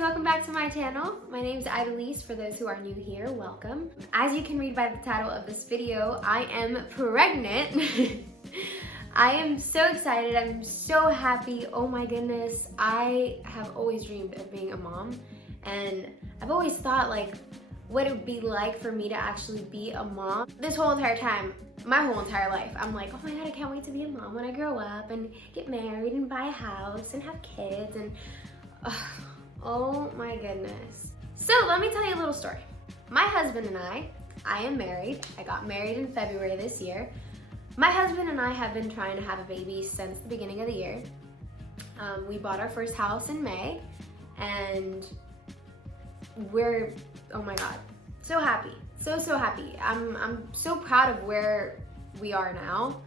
welcome back to my channel. My name is Idalise. For those who are new here, welcome. As you can read by the title of this video, I am pregnant. I am so excited, I'm so happy. Oh my goodness, I have always dreamed of being a mom, and I've always thought like what it would be like for me to actually be a mom. This whole entire time, my whole entire life, I'm like, oh my god, I can't wait to be a mom when I grow up and get married and buy a house and have kids and oh my goodness. So let me tell you a little story. My husband and I am married. I got married in February this year. My husband and I have been trying to have a baby since the beginning of the year. We bought our first house in May, and we're, oh my god, so happy. So happy. I'm so proud of where we are now.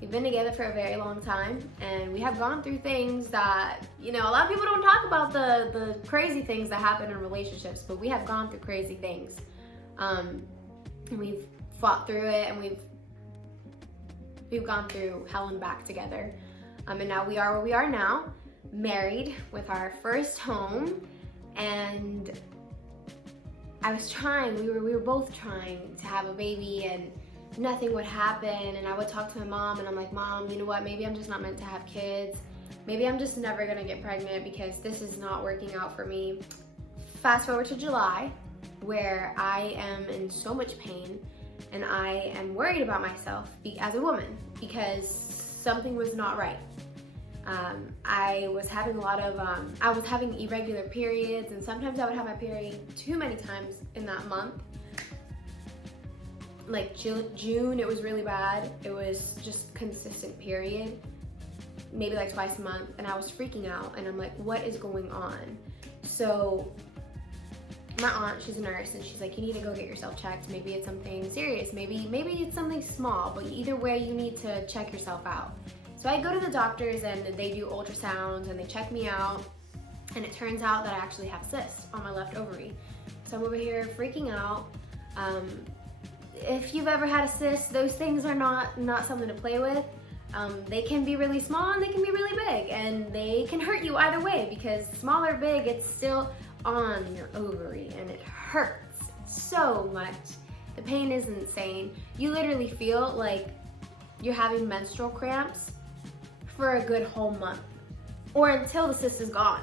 We've been together for a very long time, and we have gone through things that, you know, a lot of people don't talk about the crazy things that happen in relationships, but we have gone through crazy things. And we've fought through it, and we've gone through hell and back together. And now we are where we are now, married with our first home, and I was trying, we were both trying to have a baby, and nothing would happen. And I would talk to my mom, and I'm like, Mom, you know what, maybe I'm just not meant to have kids. Maybe I'm just never gonna get pregnant because this is not working out for me. Fast forward to July, where I am in so much pain, and I am worried about myself as a woman because something was not right. I was having I was having irregular periods, and sometimes I would have my period too many times in that month. Like June, it was really bad. It was just consistent period, maybe like twice a month, and I was freaking out, and I'm like, what is going on? So my aunt, she's a nurse, and she's like, you need to go get yourself checked. Maybe it's something serious, maybe it's something small, but either way you need to check yourself out. So I go to the doctors, and they do ultrasounds, and they check me out, and it turns out that I actually have cysts on my left ovary. So I'm over here freaking out. If you've ever had a cyst, those things are not something to play with. They can be really small, and they can be really big, and they can hurt you either way, because small or big, it's still on your ovary, and it hurts so much. The pain is insane. You literally feel like you're having menstrual cramps for a good whole month, or until the cyst is gone.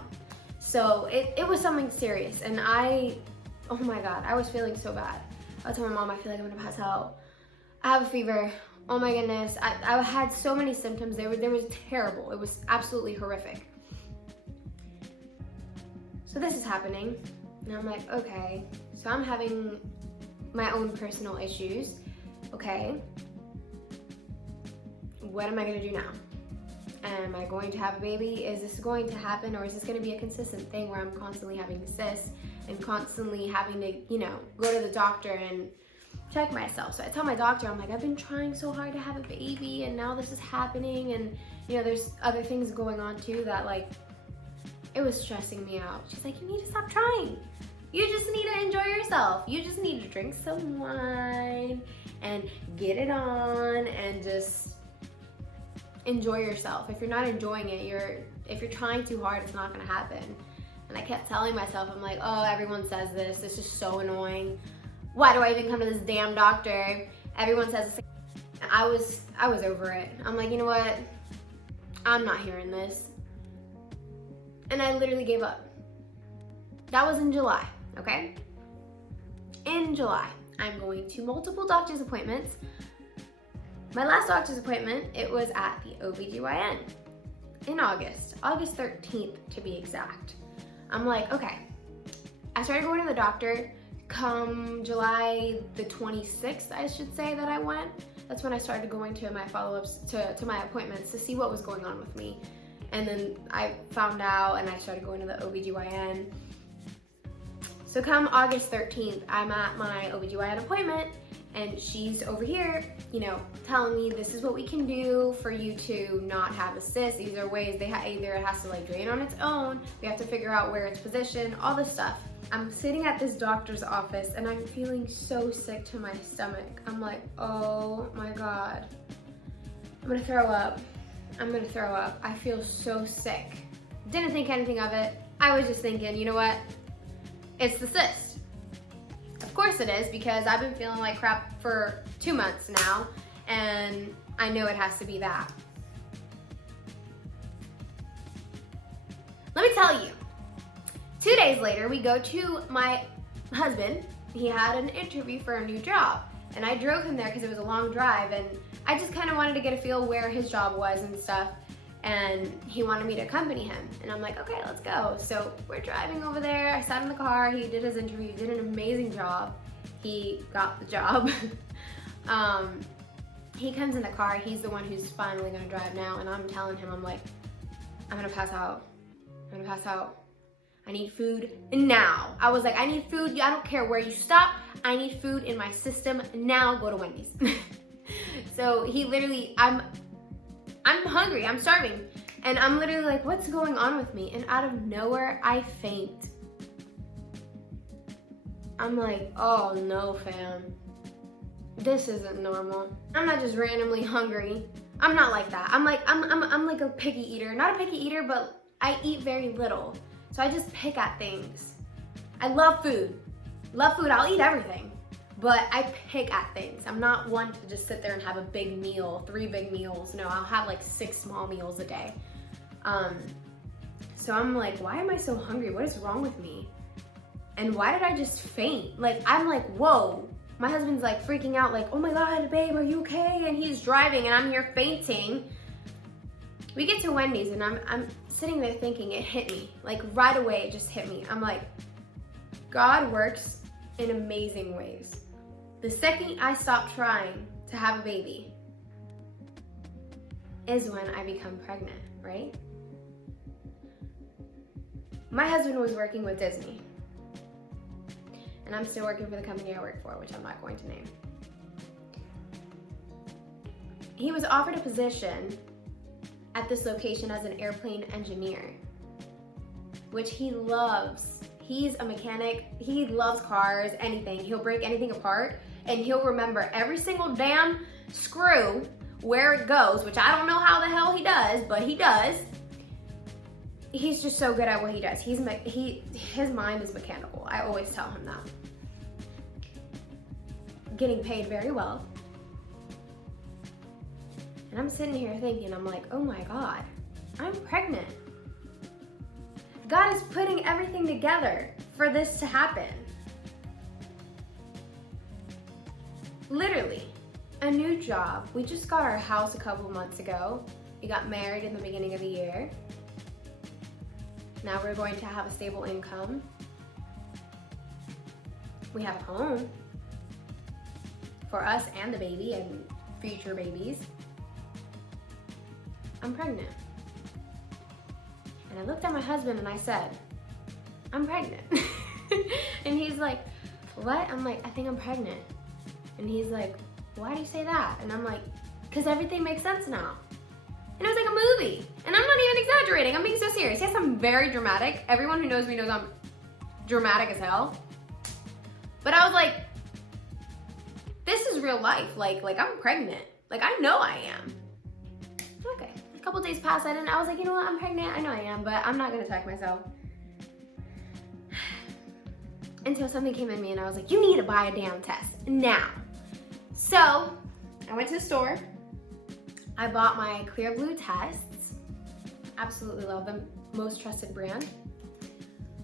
So it was something serious, and oh my god, I was feeling so bad. I told my mom, I feel like I'm gonna pass out. I have a fever. Oh my goodness. I had so many symptoms. They was terrible. It was absolutely horrific. So this is happening, and I'm like, okay, so I'm having my own personal issues. Okay, what am I gonna do now? Am I going to have a baby? Is this going to happen, or is this gonna be a consistent thing where I'm constantly having cysts and constantly having to, you know, go to the doctor and check myself? So I tell my doctor, I'm like, I've been trying so hard to have a baby, and now this is happening, and you know, there's other things going on too that, like, it was stressing me out. She's like, you need to stop trying. You just need to enjoy yourself. You just need to drink some wine and get it on and just enjoy yourself. If you're not enjoying it, if you're trying too hard, it's not gonna happen. And I kept telling myself, I'm like, oh, everyone says this. This is so annoying. Why do I even come to this damn doctor? Everyone says this. I was over it. I'm like, you know what? I'm not hearing this. And I literally gave up. That was in July, okay? In July, I'm going to multiple doctor's appointments. My last doctor's appointment, it was at the OBGYN in August 13th to be exact. I'm like, okay. I started going to the doctor come July the 26th, I should say, that I went. That's when I started going to my follow-ups, to my appointments to see what was going on with me. And then I found out, and I started going to the OBGYN. So come August 13th, I'm at my OBGYN appointment, and she's over here, you know, telling me this is what we can do for you to not have a cyst. These are ways either it has to like drain on its own, we have to figure out where it's positioned, all this stuff. I'm sitting at this doctor's office, and I'm feeling so sick to my stomach. I'm like, oh my god, I'm gonna throw up. I feel so sick. Didn't think anything of it. I was just thinking, you know what? It's the cyst. Of course it is, because I've been feeling like crap for 2 months now, and I know it has to be that. Let me tell you, 2 days later, we go to my husband. He had an interview for a new job, and I drove him there because it was a long drive, and I just kind of wanted to get a feel where his job was and stuff, and he wanted me to accompany him, and I'm like, okay, let's go. So we're driving over there. I sat in the car. He did his interview, did an amazing job. He got the job. He comes in the car. He's the one who's finally gonna drive now, and I'm telling him, I'm like, I'm gonna pass out. I'm gonna pass out. I need food now. I was like, I need food. I don't care where you stop. I need food in my system now. Go to Wendy's. So he literally, I'm hungry. I'm starving. And I'm literally like, what's going on with me? And out of nowhere, I faint. I'm like, oh no, fam. This isn't normal. I'm not just randomly hungry. I'm not like that. I'm like a picky eater. Not a picky eater, but I eat very little. So I just pick at things. I love food. Love food, I'll eat everything. But I pick at things. I'm not one to just sit there and have a big meal, 3 big meals. No, I'll have like 6 small meals a day. So I'm like, why am I so hungry? What is wrong with me? And why did I just faint? Like, I'm like, whoa. My husband's like freaking out, like, oh my God, babe, are you okay? And he's driving and I'm here fainting. We get to Wendy's and I'm sitting there thinking, it hit me. Like right away, it just hit me. I'm like, God works in amazing ways. The second I stop trying to have a baby is when I become pregnant, right? My husband was working with Disney. And I'm still working for the company I work for, which I'm not going to name. He was offered a position at this location as an airplane engineer, which he loves. He's a mechanic. He loves cars, anything. He'll break anything apart, and he'll remember every single damn screw, where it goes, which I don't know how the hell he does, but he does. He's just so good at what he does. His mind is mechanical. I always tell him that. Getting paid very well. And I'm sitting here thinking, I'm like, oh my God, I'm pregnant. God is putting everything together for this to happen. Literally, a new job. We just got our house a couple months ago. We got married in the beginning of the year. Now we're going to have a stable income. We have a home for us and the baby and future babies. I'm pregnant. And I looked at my husband and I said, I'm pregnant. And he's like, what? I'm like, I think I'm pregnant. And he's like, why do you say that? And I'm like, because everything makes sense now. And it was like a movie. And I'm not even exaggerating. I'm being so serious. Yes, I'm very dramatic. Everyone who knows me knows I'm dramatic as hell. But I was like, this is real life. Like I'm pregnant. Like I know I am. Okay. A couple days passed. I was like, you know what? I'm pregnant. I know I am, but I'm not gonna attack myself. Until something came in me and I was like, you need to buy a damn test now. So I went to the store. I bought my Clear Blue tests. Absolutely love them. Most trusted brand.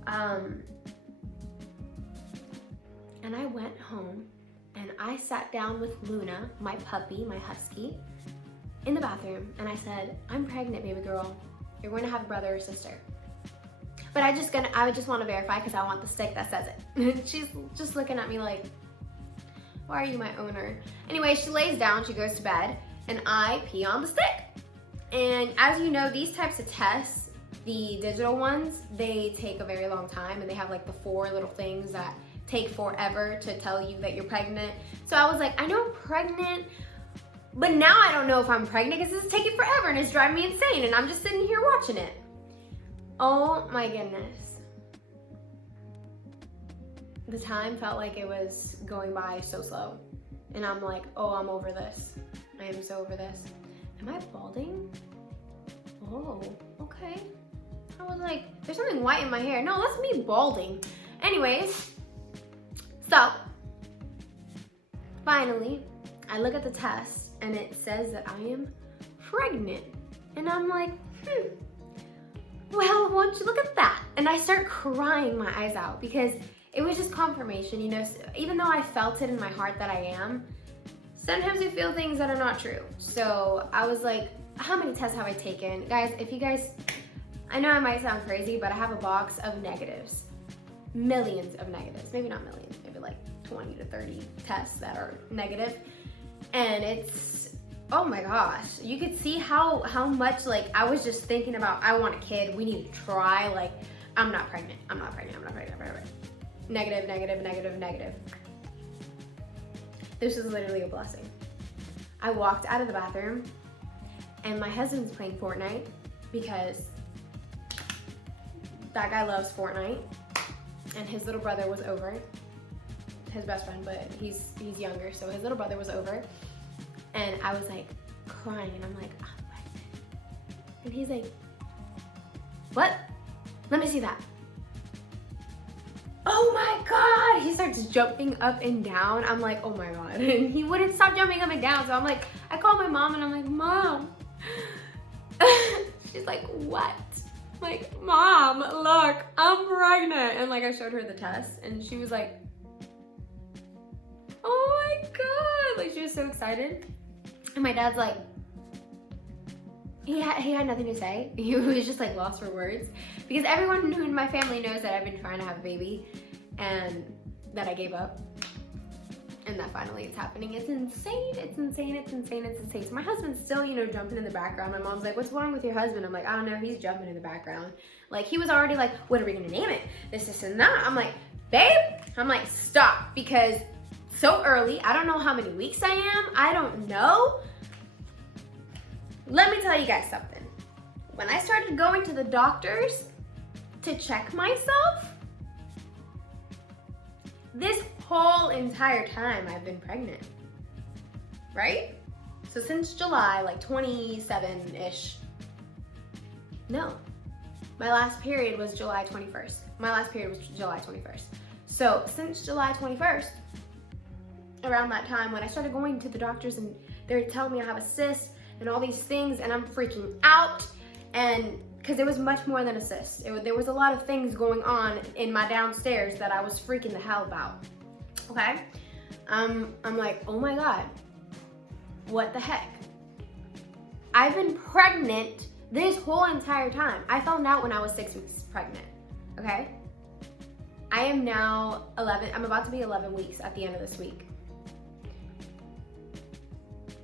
And I went home and I sat down with Luna, my puppy, my husky, in the bathroom, and I said, I'm pregnant, baby girl. You're going to have a brother or sister. But I just want to verify because I want the stick that says it. She's just looking at me like, why are you my owner? Anyway, she lays down, she goes to bed, and I pee on the stick. And as you know, these types of tests, the digital ones, they take a very long time, and they have like the 4 little things that take forever to tell you that you're pregnant. So I was like, I know I'm pregnant, but now I don't know if I'm pregnant because this is taking forever and it's driving me insane, and I'm just sitting here watching it. Oh my goodness. The time felt like it was going by so slow. And I'm like, oh, I'm over this. I am so over this. Am I balding? Oh, okay. I was like, there's something white in my hair. No, that's me balding. Anyways, so finally, I look at the test and it says that I am pregnant. And I'm like, well, won't you look at that? And I start crying my eyes out because it was just confirmation, you know, even though I felt it in my heart that I am, sometimes we feel things that are not true. So I was like, how many tests have I taken? Guys, if you guys, I know I might sound crazy, but I have a box of negatives. Millions of negatives, maybe not millions, maybe like 20 to 30 tests that are negative. And it's, oh my gosh, you could see how much like I was just thinking about, I want a kid, we need to try, like, I'm not pregnant. Negative, negative, negative, negative. This is literally a blessing. I walked out of the bathroom and my husband's playing Fortnite because that guy loves Fortnite, and his little brother was over, his best friend, but he's younger, so his little brother was over, and I was like crying, and I'm like, I'm pregnant. And he's like, what? Let me see that. Oh my God, he starts jumping up and down. I'm like, oh my God, and he wouldn't stop jumping up and down, so I'm like, I call my mom and I'm like, Mom. She's like, what? I'm like, Mom, look, I'm pregnant. And like I showed her the test and she was like, oh my God. Like she was so excited. And my dad's like, he had nothing to say. He was just like lost for words because everyone in my family knows that I've been trying to have a baby and that I gave up. And that finally it's happening. It's insane, it's insane, it's insane, it's insane. So my husband's still, you know, jumping in the background. My mom's like, what's wrong with your husband? I'm like, I don't know, he's jumping in the background. Like he was already like, what are we gonna name it? This and that. I'm like, babe, I'm like, stop, because so early, I don't know how many weeks I am, I don't know. Let me tell you guys something. When I started going to the doctors to check myself, this whole entire time I've been pregnant, right? So since July, like 27-ish. No, my last period was July 21st. My last period was July 21st. So since July 21st, around that time when I started going to the doctors and they're telling me I have a cyst and all these things, and I'm freaking out, and because it was much more than a cyst. There was a lot of things going on in my downstairs that I was freaking the hell about, okay? I'm like, oh my God, what the heck? I've been pregnant this whole entire time. I found out when I was 6 weeks pregnant, okay? I am now 11, I'm about to be 11 weeks at the end of this week.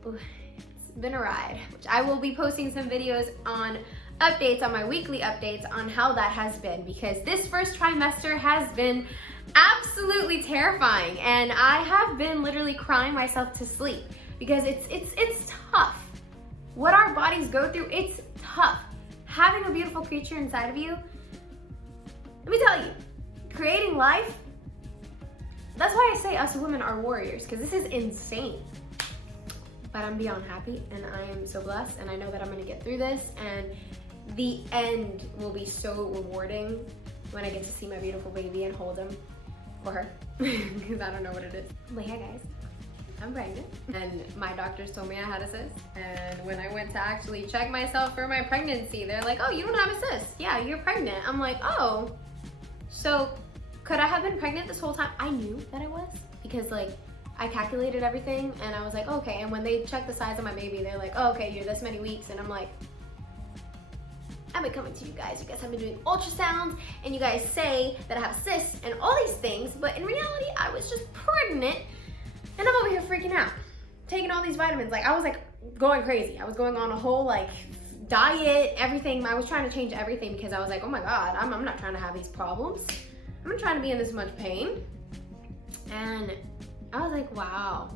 Ooh, it's been a ride, which I will be posting some videos on updates, on my weekly updates on how that has been, because this first trimester has been absolutely terrifying, and I have been literally crying myself to sleep because it's tough. What our bodies go through, it's tough. Having a beautiful creature inside of you, let me tell you, creating life, that's why I say us women are warriors, because this is insane. But I'm beyond happy, and I am so blessed, and I know that I'm gonna get through this, and the end will be so rewarding when I get to see my beautiful baby and hold him, or her, because I don't know what it is. But yeah, guys, I'm pregnant, and my doctors told me I had a cyst, and when I went to actually check myself for my pregnancy, they're like, oh, you don't have a cyst. Yeah, you're pregnant. I'm like, oh, so could I have been pregnant this whole time? I knew that I was, because like, I calculated everything, and I was like, okay, and when they checked the size of my baby, they're like, oh, okay, you're this many weeks, and I'm like, I've been coming to you guys have been doing ultrasounds, and you guys say that I have a cyst and all these things, but in reality, I was just pregnant, and I'm over here freaking out, taking all these vitamins. Like, I was like going crazy. I was going on a whole like diet, everything. I was trying to change everything because I was like, oh my God, I'm not trying to have these problems. I'm not trying to be in this much pain. And I was like, wow,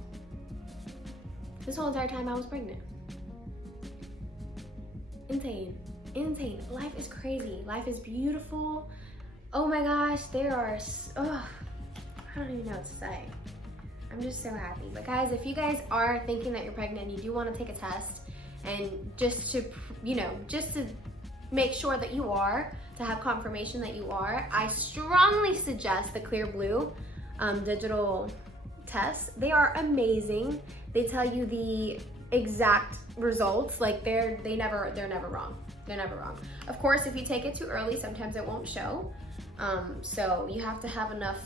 this whole entire time I was pregnant. Insane. Insane. Life is crazy. Life is beautiful. Oh my gosh, there are, I don't even know what to say. I'm just so happy. But guys, if you guys are thinking that you're pregnant and you do want to take a test, and just to, you know, just to make sure that you are, to have confirmation that you are, I strongly suggest the Clear Blue digital tests. They are amazing. They tell you the exact results. Like they're never wrong. They're never wrong. Of course, if you take it too early, sometimes it won't show. So you have to have enough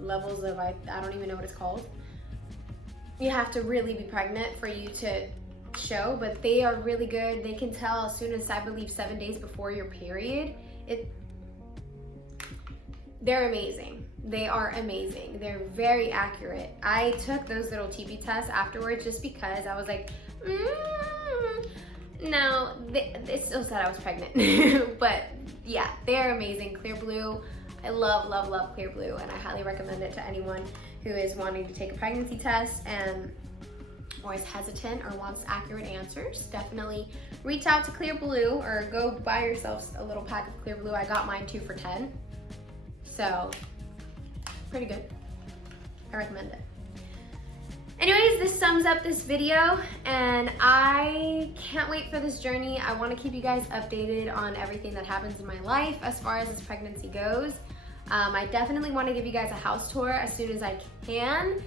levels of, I don't even know what it's called. You have to really be pregnant for you to show, but they are really good. They can tell as soon as, I believe, 7 days before your period. They're amazing. They are amazing. They're very accurate. I took those little TB tests afterwards just because I was like, no, it still said I was pregnant. But yeah, they're amazing. Clear Blue, I love, love, love Clear Blue, and I highly recommend it to anyone who is wanting to take a pregnancy test and or is hesitant or wants accurate answers. Definitely reach out to Clear Blue or go buy yourself a little pack of Clear Blue. I got mine 2 for $10. So, pretty good. I recommend it. Anyways, this sums up this video, and I can't wait for this journey. I want to keep you guys updated on everything that happens in my life as far as this pregnancy goes. I definitely want to give you guys a house tour as soon as I can.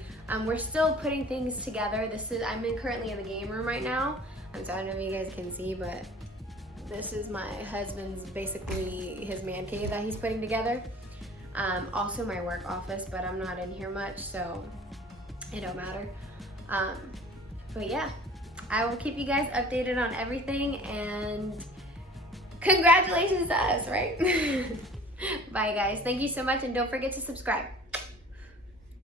We're still putting things together. I'm currently in the game room right now. So I don't know if you guys can see, but this is my husband's, basically his man cave that he's putting together. Also my work office, but I'm not in here much, so it don't matter. But yeah, I will keep you guys updated on everything, and congratulations to us, right? Bye guys, thank you so much, and don't forget to subscribe.